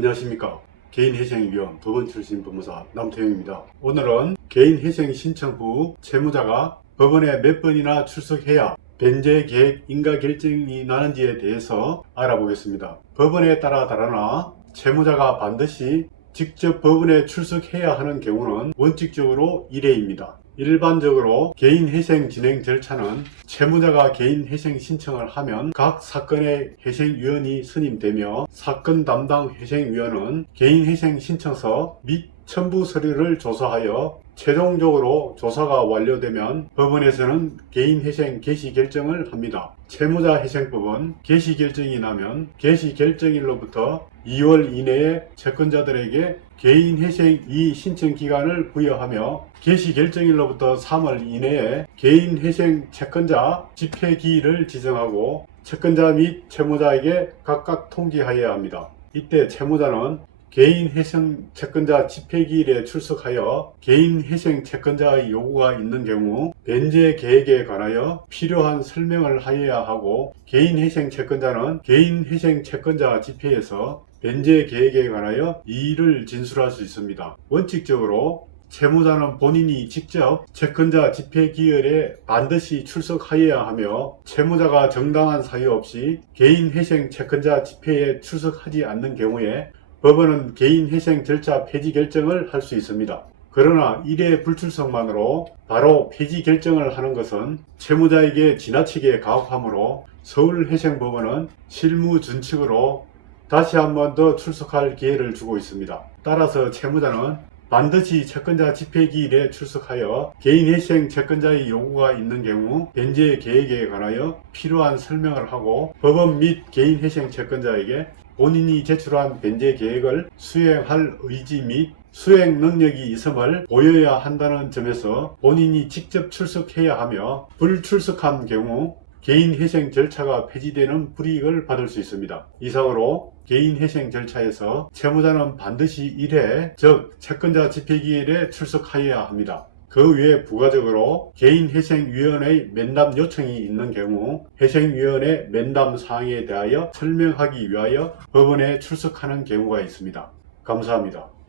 안녕하십니까. 개인회생위원 부분 출신 법무사 남태영입니다. 오늘은 개인회생 신청 후 채무자가 법원에 몇 번이나 출석해야 변제 계획 인가 결정이 나는지에 대해서 알아보겠습니다. 법원에 따라 다르나 채무자가 반드시 직접 법원에 출석해야 하는 경우는 원칙적으로 1회입니다. 일반적으로 개인 회생 진행 절차는 채무자가 개인 회생 신청을 하면 각 사건의 회생위원이 선임되며 사건 담당 회생위원은 개인 회생 신청서 및 첨부 서류를 조사하여 최종적으로 조사가 완료되면 법원에서는 개인 회생 개시 결정을 합니다. 채무자 회생법은 개시 결정이 나면 개시 결정일로부터 2월 이내에 채권자들에게 개인 회생 이 신청 기간을 부여하며 개시 결정일로부터 3월 이내에 개인 회생 채권자 집회 기일을 지정하고 채권자 및 채무자에게 각각 통지하여야 합니다. 이때 채무자는 개인 회생 채권자 집회기일에 출석하여 개인 회생 채권자의 요구가 있는 경우 변제 계획에 관하여 필요한 설명을 하여야 하고 개인 회생 채권자는 개인 회생 채권자 집회에서 변제 계획에 관하여 이의를 진술할 수 있습니다. 원칙적으로 채무자는 본인이 직접 채권자 집회 기일에 반드시 출석하여야 하며 채무자가 정당한 사유 없이 개인 회생 채권자 집회에 출석하지 않는 경우에 법원은 개인 회생 절차 폐지 결정을 할 수 있습니다. 그러나 1회 불출석만으로 바로 폐지 결정을 하는 것은 채무자에게 지나치게 가혹하므로 서울회생법원은 실무 준칙으로 다시 한 번 더 출석할 기회를 주고 있습니다. 따라서 채무자는 반드시 채권자 집회기일에 출석하여 개인회생 채권자의 요구가 있는 경우 변제 계획에 관하여 필요한 설명을 하고 법원 및 개인회생 채권자에게 본인이 제출한 변제 계획을 수행할 의지 및 수행 능력이 있음을 보여야 한다는 점에서 본인이 직접 출석해야 하며 불출석한 경우 개인 회생 절차가 폐지되는 불이익을 받을 수 있습니다. 이상으로 개인 회생 절차에서 채무자는 반드시 1회, 즉 채권자 집회기일에 출석하여야 합니다. 그 외에 부가적으로 개인회생위원회 면담 요청이 있는 경우 회생위원회 면담 사항에 대하여 설명하기 위하여 법원에 출석하는 경우가 있습니다. 감사합니다.